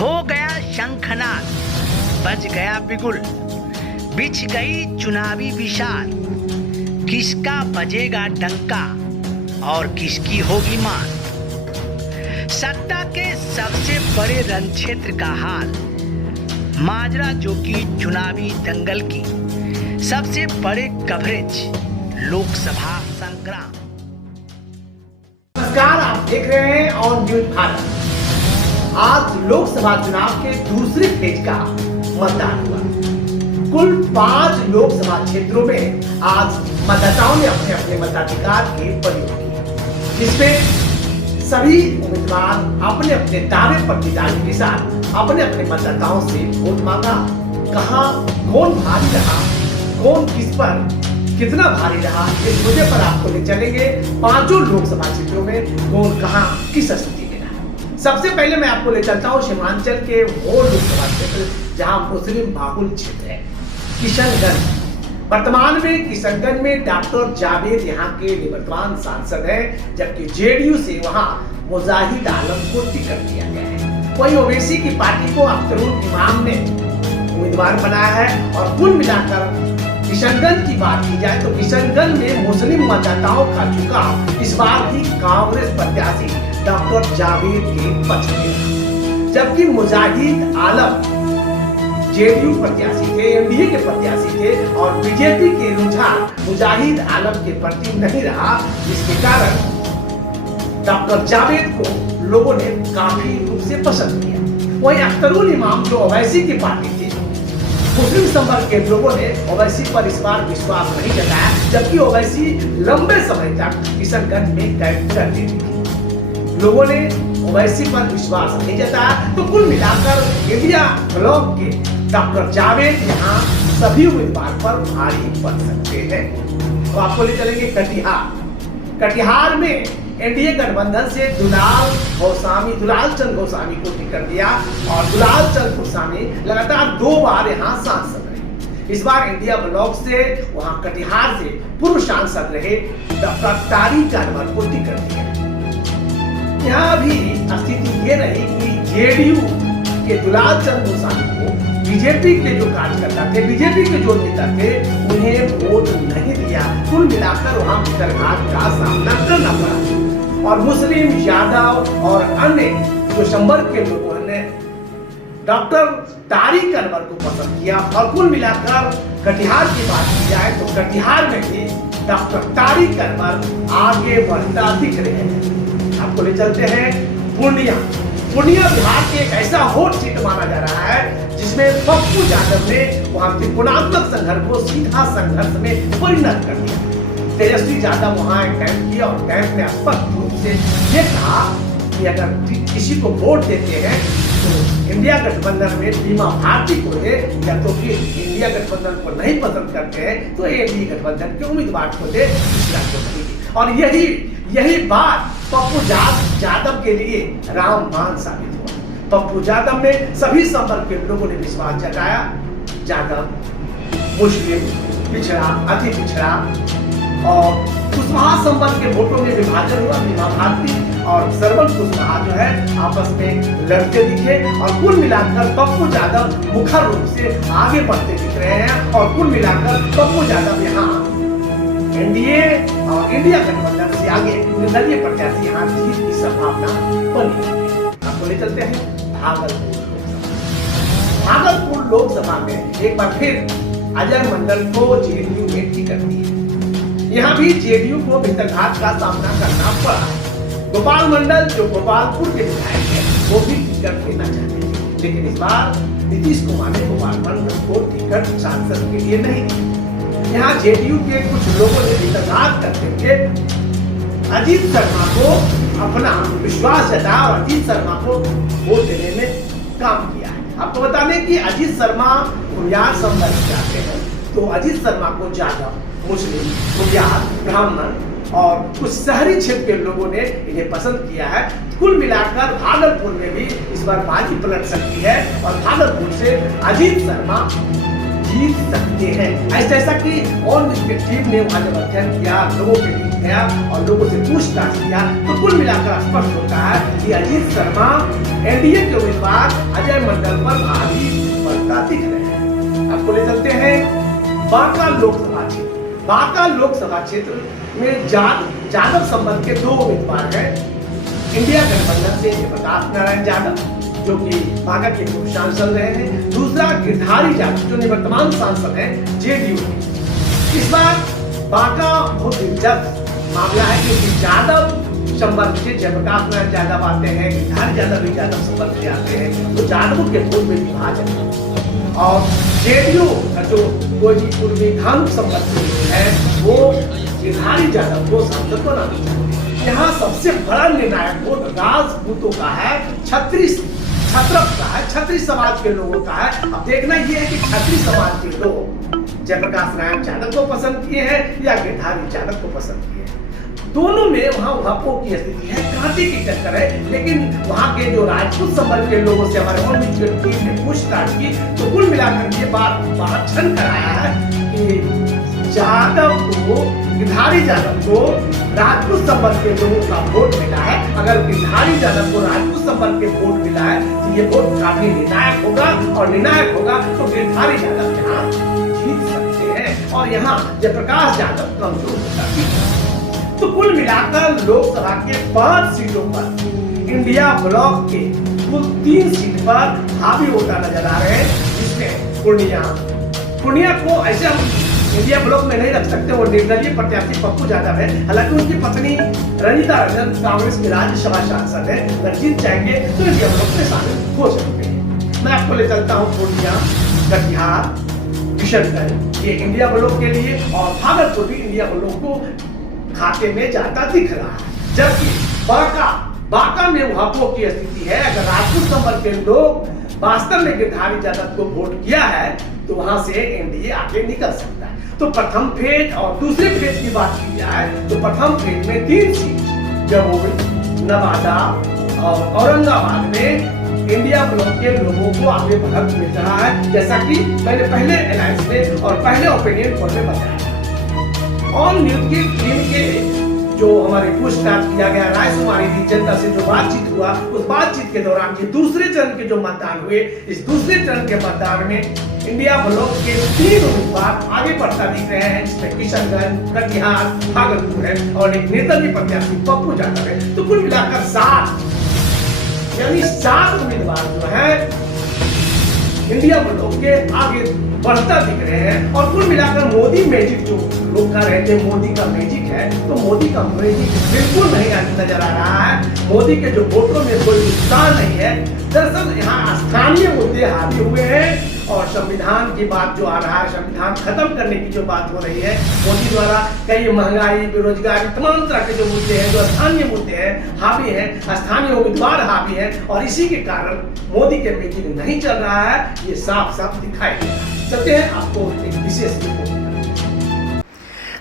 हो गया शंखनाद, बज गया बिगुल, बिछ गई चुनावी विशाल। किसका बजेगा डंका और किसकी होगी मान। सत्ता के सबसे बड़े रण क्षेत्र का हाल, माजरा जो कि चुनावी दंगल की सबसे बड़े कवरेज, लोकसभा संग्राम। नमस्कार, आप देख रहे हैं ऑन न्यूज भारत। आज लोकसभा चुनाव के दूसरे फेज का मतदान हुआ। कुल 5 लोकसभा क्षेत्रों में आज मतदाताओं ने अपने अपने मताधिकार के प्रयोग किए, जिसमें सभी उम्मीदवार अपने अपने दावे प्रतिदान के साथ अपने अपने मतदाताओं से वोट मांगा। कहां कौन भारी रहा, कौन किस पर कितना भारी रहा, इस मुद्दे पर आपको ले चलेंगे। 5 लोकसभा क्षेत्रों में कौन कहां किस स्थिति में रहा। सबसे पहले मैं आपको ले चलता हूं सीमांचल के वो लोकसभा क्षेत्र जहां मुस्लिम बाहुल क्षेत्र है, किशनगंज। वर्तमान में किशनगंज में डॉक्टर जावेद यहाँ के निवर्तमान सांसद हैं, जबकि जेडीयू से वहां मुजाहिद आलम को टिकट दिया गया है। वहीं ओवैसी की पार्टी को अख्तरुल इमाम ने उम्मीदवार बनाया है। और कुल मिलाकर किशनगंज की बात की जाए तो किशनगंज में मुस्लिम मतदाताओं का झुकाव इस बार भी कांग्रेस प्रत्याशी डॉक्टर जावेद के पक्ष में था, जबकि मुजाहिद आलम जेडीयू प्रत्याशी थे, एनडीए के प्रत्याशी थे और बीजेपी के रुझान मुजाहिद आलम के प्रति नहीं रहा, जिसके कारण डॉक्टर जावेद को लोगों ने काफी रूप से पसंद किया। वहीं अख्तरुल इमाम जो ओवैसी की पार्टी थी, मुस्लिम संवर्ग के लोगों ने ओवैसी पर इस बार विश्वास नहीं जताया, जबकि ओवैसी लंबे समय तक किशनगंज में कैंप करती थी। लोगों ने ओवैसी पर विश्वास नहीं जताया। तो कुल मिलाकर इंडिया ब्लॉक के डॉक्टर जावेद यहाँ सभी उम्मीदवार पर भारी पड़ सकते हैं। तो आपको ले चलेंगे कटिहार। कटिहार में एनडीए गठबंधन से दुलाल चंद गोस्वामी को टिकट दिया और दुलाल चंद गोस्वामी लगातार 2 बार यहाँ सांसद रहे। इस बार इंडिया ब्लॉक से वहाँ कटिहार से पूर्व सांसद रहे डॉक्टर तारिक अनवर को टिकट दिया। यहाँ भी स्थिति ये रही कि जेडीयू के दुलाल चंद गोस्वामी को बीजेपी के जो कार्यकर्ता थे, बीजेपी के जो नेता थे, उन्हें वोट नहीं दिया। कुल मिलाकर वहाँ भीतरघात का सामना करना पड़ा और मुस्लिम, यादव और अन्य जो संवर्ग के लोगों ने डॉक्टर तारिक अनवर को पसंद किया। और कुल मिलाकर कटिहार की बात की जाए तो कटिहार में भी डॉक्टर तारिक अनवर आगे बढ़ता दिख रहे हैं। आपको ले चलते हैं पूर्णिया। पूर्णिया बिहार के एक ऐसा हॉट सीट माना जा रहा है जिसमें पप्पू यादव ने वहां त्रिकोणात्मक संघर्ष को सीधा संघर्ष में परिणत कर दिया। तेजस्वी यादव वहां कैंप किया और कैंप में स्पष्ट रूप से ये कहा कि अगर किसी को वोट देते हैं तो इंडिया गठबंधन में बीमा भारती को दे, या तो फिर इंडिया गठबंधन को नहीं पसंद करते हैं तो एनडीए गठबंधन के उम्मीदवार को दे, दूसरा को नहीं। और यही बात पप्पू यादव के लिए रामबाण साबित हुआ। पप्पू यादव ने सभी संवर्ग के लोगों ने विश्वास जताया। यादव मुस्लिम, पिछड़ा, अति पिछड़ा और कुशवाहा संवर्ग के वोटों में विभाजन हुआ। बीमा भारती और सरवन कुशवाहा जो है आपस में लड़ते दिखे और कुल मिलाकर पप्पू यादव मुखर रूप से आगे बढ़ते दिख रहे हैं। और कुल मिलाकर पप्पू यादव यहाँ एनडीए और इंडिया गठबंधन से आगे निर्दलीय प्रत्याशी यहाँ जीत की संभावना बनी। आपको ले चलते हैं भागलपुर लोकसभा में एक बार फिर अजय मंडल को जेडीयू ने टिकट दी। यहाँ भी जेडीयू को भीतरघात का सामना करना पड़ा। गोपाल मंडल जो गोपालपुर के विधायक है वो भी टिकट लेना चाहते थे, लेकिन इस बार नीतीश कुमार ने गोपाल मंडल को टिकट सांसद के लिए नहीं दी। यहाँ जेडीयू के कुछ लोगों ने भीतरघात करते हुए अजीत शर्मा को अपना विश्वास जताया और अजीत शर्मा को वोट देने में काम किया है। आपको बता दें कि अजीत शर्मा भूमियार संवर्ग से आते हैं, तो अजीत शर्मा को यादव, मुस्लिम, भूमियार, ब्राह्मण और कुछ शहरी क्षेत्र के लोगों ने इन्हें पसंद किया है। कुल मिलाकर भागलपुर में भी इस बार बाजी पलट सकती है और भागलपुर से अजीत शर्मा जीत सकते हैं। ऐसा कि और टीम ने वहां जब अध्ययन किया, लोगों के बीच गया और लोगों से पूछताछ किया तो कुल मिलाकर स्पष्ट होता है कि अजीत शर्मा एनडीए के उम्मीदवार अजय मंडल पर भारी पड़ता दिख रहे हैं। आपको ले चलते हैं बांका लोकसभा क्षेत्र। बांका लोकसभा क्षेत्र में जादव संबंध के दो उम्मीदवार हैं। इंडिया गठबंधन से प्रकाश नारायण यादव जो कि बांका के पूर्व सांसद रहे हैं, दूसरा गिरधारी यादव जो निवर्तमान सांसद हैं जेडीयू के। इस बार बांका बहुत दिलचस्प मामला है क्योंकि यादव संबंध से जयप्रकाश नारायण यादव आते हैं, गिरधारी यादव भी यादव संबंध से आते हैं, तो यादवों के वोट में विभाजन है। और जेडीयू का जो कोई पूर्वी धान संबंध है वो गिरधारी यादव को सांसद बनाना चाहते हैं। यहाँ सबसे बड़ा निर्णायक वोट राजपूतों का है, छत्री समाज के लोगों का है। अब देखना यह है कि छत्री समाज के लोग जयप्रकाश नारायण यादव को पसंद किए हैं या गिरधारी यादव को पसंद किए हैं। दोनों में वहाँ उहापों की स्थिति है, कांटे की टक्कर है। लेकिन वहाँ के जो राजपूत संबंध के लोगों से हमारे टीम ने पूछताछ की तो कुल मिलाकर ये बात छन कर आया है कि यादव को, गिरधारी यादव को राजपूत संबंध के लोगों का वोट मिला है। अगर गिरधारी यादव को राजपूत संबंध के वोट मिला है तो ये वोट काफी निर्णायक होगा और निर्णायक होगा तो गिरधारी यादव यहाँ जीत सकते हैं और यहाँ जयप्रकाश यादव कमजोर हो सकते हैं। तो कुल मिलाकर लोकसभा के 5 सीटों पर इंडिया ब्लॉक के कुल 3 सीट पर हावी होता नजर आ रहे हैं, जिसमें पूर्णिया को ऐसे हम इंडिया ब्लॉक में नहीं रख सकते। वो निर्दलीय प्रत्याशी पप्पू यादव है, हालांकि उनकी पत्नी रंजीता रंजन कांग्रेस की राज्यसभा सांसद है। अगर जीत जाएंगे तो इंडिया ब्लॉक में शामिल हो सकते हैं। मैं आपको ले चलता हूँ पूर्णिया, कटिहार, किशनगंज, ये इंडिया ब्लॉक के लिए, और भागलपुर भी इंडिया ब्लॉक को खाते में जाता दिख रहा है। जबकि बांका में उहापों की स्थिति है। अगर राजपूत संबंध के लोग वास्तव में गिरधारी यादव को वोट किया है तो वहां से एनडीए आगे निकल सकता है। तो प्रथम फेज और दूसरे फेज की बात की जाए तो प्रथम फेज में 3 सीट जमुई, नवादा और औरंगाबाद में इंडिया ब्लॉक के लोगों को आगे बढ़त मिल रहा है, जैसा कि मैंने पहले अलायंस में और पहले ओपिनियन पोल में बताया। ऑल न्यूज की टीम के जो हमारे पूछताछ किया गया, राय शुमारी थी, जनता से जो बातचीत हुआ, उस बातचीत के दौरान ये दूसरे चरण के जो मतदान हुए, इस दूसरे चरण के मतदान में इंडिया ब्लॉक के 3 उम्मीदवार आगे बढ़ता दिख रहे हैं, जिसमें किशनगंज, कटिहार, भागलपुर है और एक निर्दलीय प्रत्याशी पप्पू यादव है। तो कुल मिलाकर 7 उम्मीदवार जो है इंडिया ब्लॉक के आगे बढ़ता दिख रहे हैं। और कुल मिलाकर मोदी मैजिक जो लोग कह रहे थे मोदी का मैजिक है, तो मोदी का मैजिक बिल्कुल नहीं नजर आ रहा है। मोदी के जो वोटों में कोई उत्साह नहीं है। दरअसल यहाँ स्थानीय मुद्दे हावी हुए हैं और संविधान की बात जो आ रहा है, संविधान खत्म करने की जो बात हो रही है मोदी द्वारा, कई महंगाई, बेरोजगारी, तमाम तरह के जो मुद्दे हैं, जो स्थानीय मुद्दे हैं, हावी हैं, स्थानीय उम्मीदवार हावी हैं और इसी के कारण मोदी के मैजिक नहीं चल रहा है, ये साफ साफ दिखाई दे रहा है। चलते हैं आपको एक विशेष रिपोर्ट।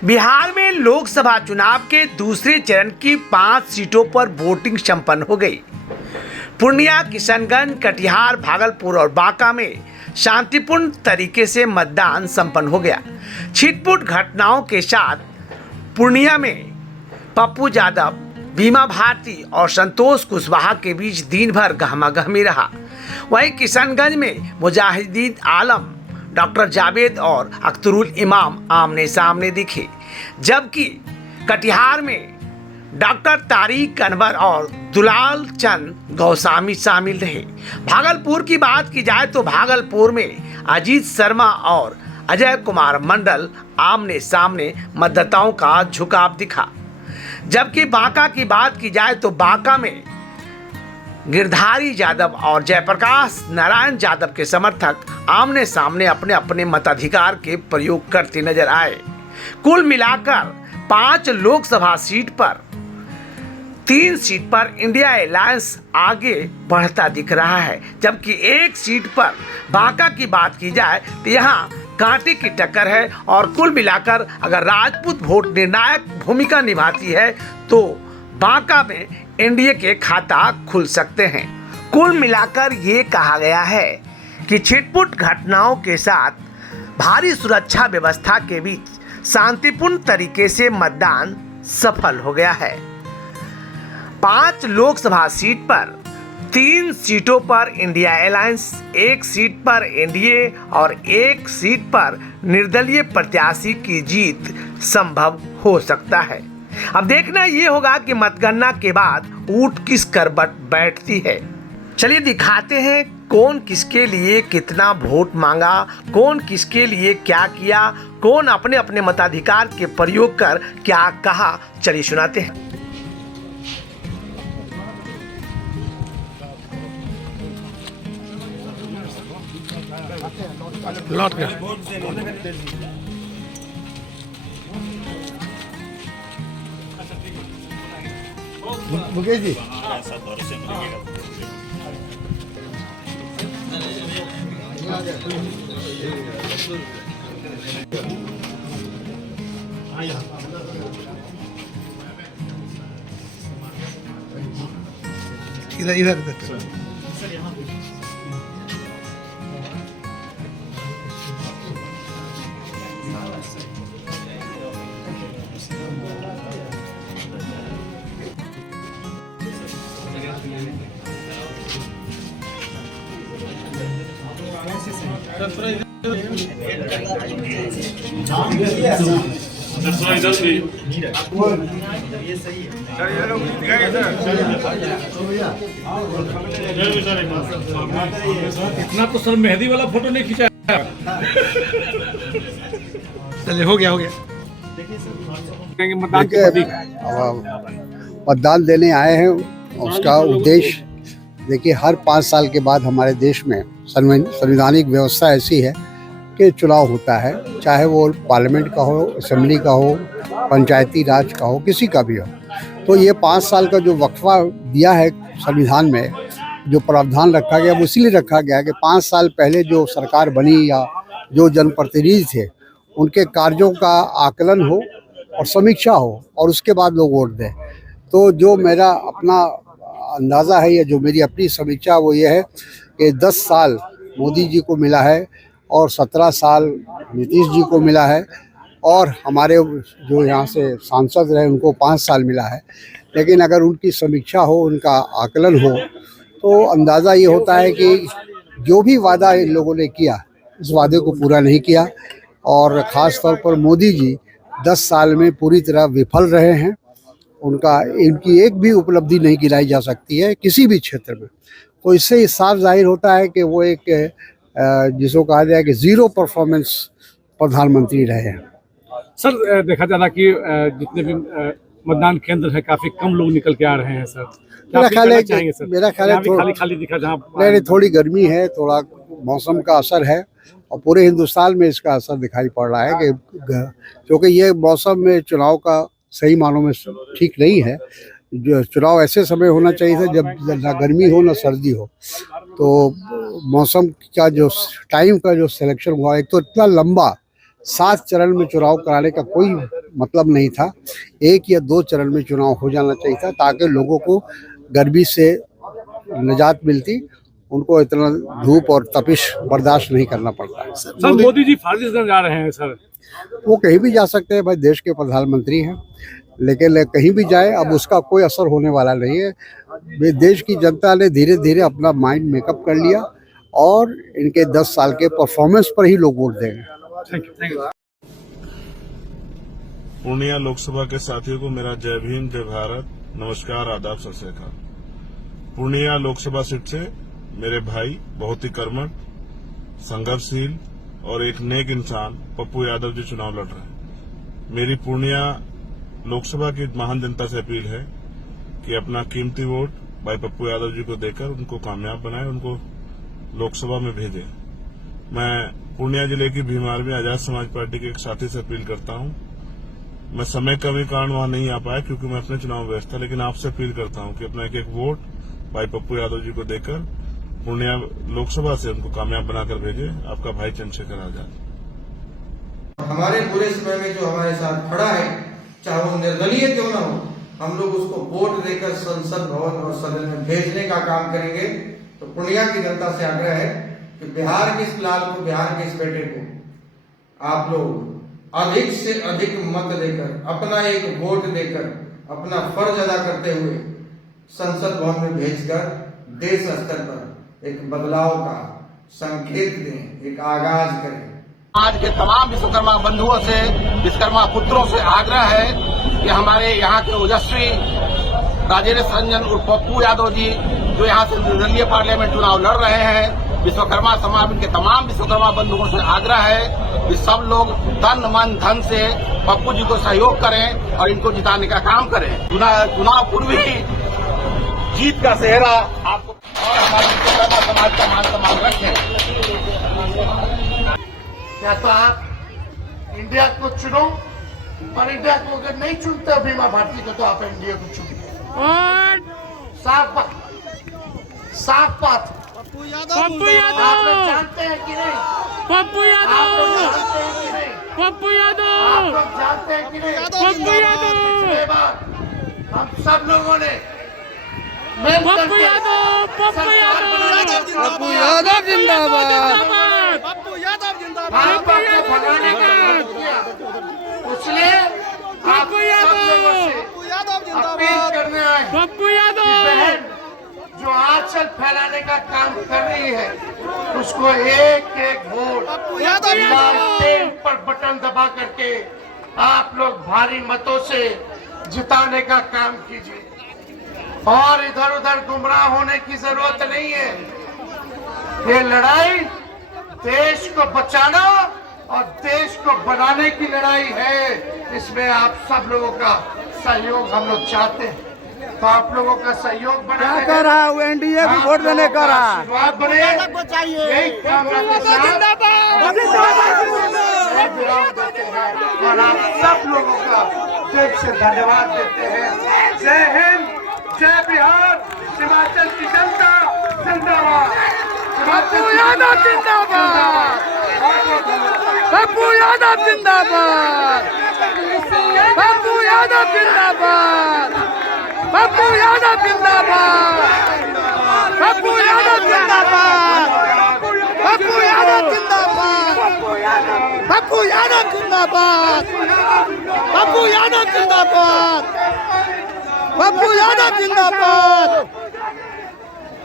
बिहार में लोकसभा चुनाव के दूसरे चरण की 5 सीटों पर वोटिंग संपन्न हो गई। पूर्णिया, किशनगंज, कटिहार, भागलपुर और बांका में शांतिपूर्ण तरीके से मतदान संपन्न हो गया। छिटपुट घटनाओं के साथ पूर्णिया में पप्पू यादव, बीमा भारती और संतोष कुशवाहा के बीच दिन भर गहमागहमी रहा। वहीं किशनगंज में मुजाहिदीन आलम, डॉक्टर जावेद और अख्तरुल इमाम आमने सामने दिखे, जबकि कटिहार में डॉक्टर तारिक अनवर और दुलाल चंद गौस्वामी शामिल रहे। भागलपुर की बात की जाए तो भागलपुर में अजीत शर्मा और अजय कुमार मंडल आमने सामने मतदाताओं का झुकाव दिखा। जबकि बांका की बात की जाए तो बांका में गिरधारी यादव और जयप्रकाश नारायण यादव के समर्थक आमने सामने अपने अपने मताधिकार के प्रयोग करते नजर आए। कुल मिलाकर 5 लोकसभा सीट पर 3 सीट पर इंडिया अलायंस आगे बढ़ता दिख रहा है, जबकि 1 सीट पर बांका की बात की जाए तो यहाँ कांटे की टक्कर है। और कुल मिलाकर अगर राजपूत वोट निर्णायक भूमिका निभाती है तो बांका में एनडीए के खाता खुल सकते हैं। कुल मिलाकर ये कहा गया है कि छिटपुट घटनाओं के साथ भारी सुरक्षा व्यवस्था के बीच शांतिपूर्ण तरीके से मतदान सफल हो गया है। 5 लोकसभा सीट पर 3 सीटों पर इंडिया अलायंस, 1 सीट पर एनडीए और 1 सीट पर निर्दलीय प्रत्याशी की जीत संभव हो सकता है। अब देखना ये होगा कि मतगणना के बाद ऊंट किस करवट बैठती है। चलिए दिखाते हैं कौन किसके लिए कितना वोट मांगा, कौन किसके लिए क्या किया, कौन अपने अपने मताधिकार के प्रयोग कर क्या कहा। चलिए सुनाते हैं। लौट गया। मुकेश जी इधर इधर इतना तो सर मेहंदी वाला फोटो नहीं खींचा। चलिए हो गया मतदान के प्रतीक मतदान देने आए हैं। उसका उद्देश्य देखिए, हर 5 साल के बाद हमारे देश में संवैधानिक व्यवस्था ऐसी है कि चुनाव होता है, चाहे वो पार्लियामेंट का हो, असेंबली का हो, पंचायती राज का हो, किसी का भी हो। तो ये 5 साल का जो वक्फा दिया है संविधान में, जो प्रावधान रखा गया वो इसीलिए रखा गया कि 5 साल पहले जो सरकार बनी या जो जनप्रतिनिधि थे उनके कार्यों का आकलन हो और समीक्षा हो और उसके बाद लोग वोट दें। तो जो मेरा अपना अंदाज़ा है या जो मेरी अपनी समीक्षा वो ये है कि 10 साल मोदी जी को मिला है और 17 साल नीतीश जी को मिला है और हमारे जो यहाँ से सांसद रहे उनको 5 साल मिला है। लेकिन अगर उनकी समीक्षा हो, उनका आकलन हो, तो अंदाज़ा ये होता है कि जो भी वादा इन लोगों ने किया उस वादे को पूरा नहीं किया और ख़ास तौर पर मोदी जी 10 साल में पूरी तरह विफल रहे हैं। इनकी एक भी उपलब्धि नहीं गिनाई जा सकती है किसी भी क्षेत्र में। तो इससे साफ जाहिर होता है कि वो एक जिसको कहा जाए कि ज़ीरो परफॉर्मेंस प्रधानमंत्री रहे हैं। सर देखा जा रहा कि जितने भी मतदान केंद्र है काफी कम लोग निकल के आ रहे हैं सर। मेरा ख्याल है खाली खाली दिखा जहाँ नहीं, थोड़ी गर्मी है, थोड़ा मौसम का असर है और पूरे हिंदुस्तान में इसका असर दिखाई पड़ रहा है कि क्योंकि ये मौसम में चुनाव का सही मानों में ठीक नहीं है। जो चुनाव ऐसे समय होना चाहिए था जब ना गर्मी हो ना सर्दी हो। तो मौसम का जो टाइम का जो सिलेक्शन हुआ, एक तो इतना लंबा 7 चरण में चुनाव कराने का कोई मतलब नहीं था। 1 या 2 चरण में चुनाव हो जाना चाहिए था ताकि लोगों को गर्मी से निजात मिलती, उनको इतना धूप और तपिश बर्दाश्त नहीं करना पड़ता। सर मोदी जी फाजिल जा रहे हैं सर। वो कहीं भी जा सकते हैं भाई, देश के प्रधानमंत्री हैं, लेकिन कहीं भी जाए अब उसका कोई असर होने वाला नहीं है। देश की जनता ने धीरे धीरे अपना माइंड मेकअप कर लिया और इनके 10 साल के परफॉर्मेंस पर ही लोग वोट देंगे। Thank you. पूर्णिया लोकसभा के साथियों को मेरा जय भीम, जय भारत, नमस्कार, आदाब, सत श्री अकाल। पूर्णिया लोकसभा सीट से मेरे भाई बहुत ही कर्मठ, संघर्षशील और एक नेक इंसान पप्पू यादव जी चुनाव लड़ रहे हैं। मेरी पूर्णिया लोकसभा की महान जनता से अपील है कि अपना कीमती वोट भाई पप्पू यादव जी को देकर उनको कामयाब बनाए, उनको लोकसभा में भेजें। मैं पूर्णिया जिले की भीमार में आजाद समाज पार्टी के एक साथी से अपील करता हूं। मैं समय कमी कारण वहां नहीं आ पाया क्योंकि मैं अपने चुनाव व्यस्त था, लेकिन आपसे अपील करता हूं कि अपना एक एक वोट भाई पप्पू यादव जी को देकर पूर्णिया लोकसभा से उनको कामयाब बनाकर भेजे। आपका भाई चंद्रशेखर आजाद। हमारे पूरे समय में जो हमारे साथ खड़ा है, चाहे वो निर्दलीय क्यों ना हो, हम लोग उसको वोट देकर संसद भवन और सदन में भेजने का काम करेंगे। तो पूर्णिया की जनता से आग्रह है कि बिहार के इस लाल को, बिहार के इस बेटे को आप लोग अधिक से अधिक मत देकर, अपना एक वोट देकर, अपना फर्ज अदा करते हुए संसद भवन में भेजकर देश स्तर पर एक बदलाव का संकेत दें, एक आगाज करें। आज के तमाम विश्वकर्मा बंधुओं से, विश्वकर्मा पुत्रों से आग्रह है कि हमारे यहाँ के ओजस्वी राजेश रंजन उर्फ पप्पू यादव जी, जो यहाँ से निर्दलीय पार्लियामेंट चुनाव लड़ रहे हैं, विश्वकर्मा समाज के तमाम विश्वकर्मा बंधुओं से आग्रह है कि सब लोग तन मन धन से पप्पू जी को सहयोग करें और इनको जिताने का काम करें। चुनाव पूर्व ही जीत का सेहरा आपको और हमारे विश्वकर्मा समाज का मान सम्मान रखें। या तो आप इंडिया को चुनो, और इंडिया को अगर नहीं चुनते बीमा भारती को, तो आप इंडिया को चुनिए। साफ बात, साफ बात। पप्पू यादव, आप लोग जानते हैं कि नहीं? पप्पू यादव, आप लोग जानते हैं कि नहीं? पप्पू यादव, आप लोग जानते हैं कि नहीं? पप्पू यादव, पिछले बार हम सब लोगों ने पप्पू यादव, पप्पू यादव, पप्पू यादव जिंदाबाद, पप्पू यादव जिंदाबाद, भाजपा को भगाने का काम किया, इसलिए आप सब लोगों से अपील करने आए हैं पप्पू कि यादव, बहन जो आंचल फैलाने का काम कर रही है, उसको एक एक वोट लालटेन पर बटन दबा करके आप लोग भारी मतों से जिताने का काम कीजिए, और इधर उधर गुमराह होने की जरूरत नहीं है। ये लड़ाई देश को बचाना और देश को बनाने की लड़ाई है। इसमें आप सब लोगों का सहयोग हम लोग चाहते हैं, तो आप लोगों का सहयोग बना रहा वो एनडीए को वोट देने का आशीर्वाद बने, यही कामना के साथ और आप सब लोगों का दिल से धन्यवाद देते हैं। जय हिंद, जय बिहार, हिमाचल की जनता जिंदाबाद, पप्पू यादव जिंदाबाद, पप्पू यादव जिंदाबाद, पप्पू यादव जिंदाबाद, पप्पू यादव जिंदाबाद, पप्पू यादव जिंदाबाद, पप्पू यादव जिंदाबाद, पप्पू यादव जिंदाबाद, पप्पू यादव जिंदाबाद, पप्पू यादव जिंदाबाद।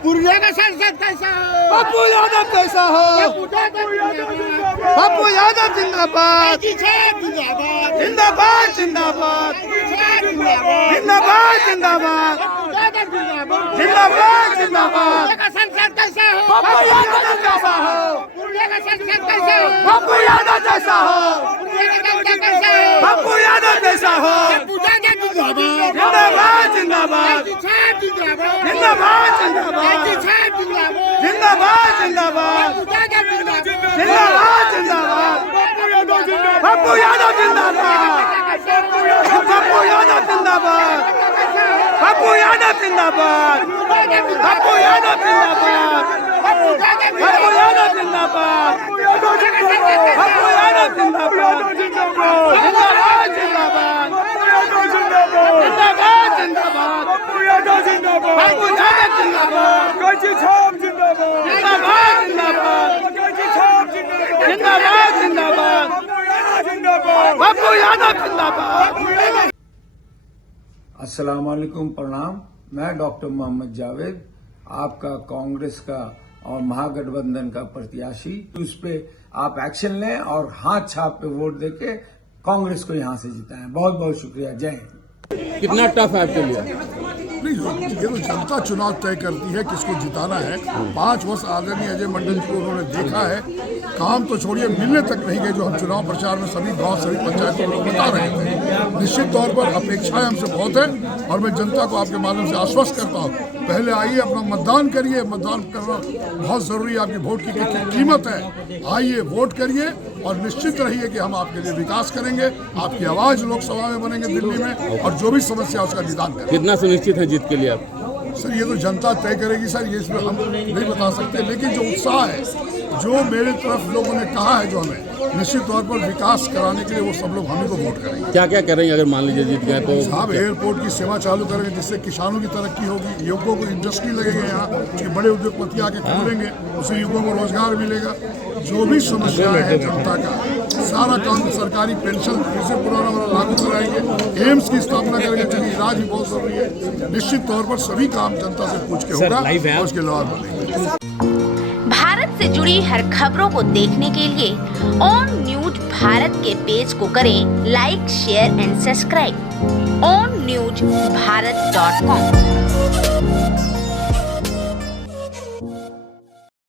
पुरिया का सांसद कैसा हो? पप्पू यादव कैसा हो? पप्पू यादव जिंदाबाद, जिंदाबाद, जिंदाबाद, जिंदाबाद, जिंदाबाद, जिंदाबाद, जिंदाबाद। का सांसद कैसा हो? पप्पू यादव कैसा हो? पुरिया का सांसद कैसा हो? पप्पू यादव कैसा हो? पप्पू यादव कैसा हो? जिंदाबाद, जिंदाबाद, जिंदाबाद, जिंदाबाद, जिंदाबाद, जिंदाबाद, जिंदाबाद, जिंदाबाद। पप्पू यादव जिंदाबाद, पप्पू यादव जिंदाबाद, पप्पू यादव जिंदाबाद, पप्पू यादव जिंदाबाद, पप्पू यादव जिंदाबाद, पप्पू यादव जिंदाबाद, जिंदाबाद, जिंदाबाद, जिंदाबाद, जिंदाबाद, पप्पू यादव जिंदाबाद, पप्पू यादव जिंदाबाद, कैची छाप जिंदाबाद, जिंदाबाद, जिंदाबाद, जिंदाबाद, जिंदाबाद, पप्पू यादव जिंदाबाद। अस्सलाम वालेकुम, प्रणाम। मैं डॉक्टर मोहम्मद जावेद, आपका कांग्रेस का और महागठबंधन का प्रत्याशी। उस पे आप एक्शन लें और हाथ छाप पे वोट देके कांग्रेस को यहाँ से जिताएं। बहुत बहुत शुक्रिया। जय हिंद। कितना टफ है आपके लिए? नहीं, ये तो जनता चुनाव तय करती है किसको जिताना है। 5 वर्ष आदरणीय अजय मंडल जी को उन्होंने देखा है, काम तो छोड़िए मिलने तक नहीं गए, जो हम चुनाव प्रचार में सभी गांव सभी पंचायतों को बता रहे थे। निश्चित तौर पर अपेक्षाएं हमसे बहुत है और मैं जनता को आपके माध्यम से आश्वस्त करता हूँ, पहले आइए अपना मतदान करिए। मतदान करना बहुत जरूरी है, आपकी वोट की कीमत है। आइए वोट करिए और निश्चित रहिए कि हम आपके लिए विकास करेंगे, आपकी आवाज लोकसभा में बनेंगे दिल्ली में, और जो भी समस्या उसका निदान करेंगे। कितना सुनिश्चित है जीत के लिए आप? सर ये तो जनता तय करेगी सर, ये इसमें हम नहीं बता सकते, लेकिन जो उत्साह है, जो मेरे तरफ लोगों ने कहा है, जो हमें निश्चित तौर पर विकास कराने के लिए वो सब लोग हम ही को वोट करेंगे। क्या क्या करेंगे अगर मान लीजिए जीत गए तो? साहब एयरपोर्ट की सेवा चालू करेंगे, जिससे किसानों की तरक्की होगी, युवकों को इंडस्ट्री लगेगी, यहाँ कि बड़े उद्योगपति आके खोलेंगे, उससे युवकों को रोजगार मिलेगा। जो भी समस्या है जनता का सारा काम सरकारी पेंशन फिर से पुराना वाला लागू कराएंगे, एम्स की स्थापना करेंगे, क्योंकि इलाज भी बहुत जरूरी है। निश्चित तौर पर सभी काम जनता से पूछ के होगा और उसके अलावा बनेंगे। भारत से जुड़ी हर खबरों को देखने के लिए ऑन न्यूज भारत के पेज को करें like, share and subscribe. onNewsBharat.com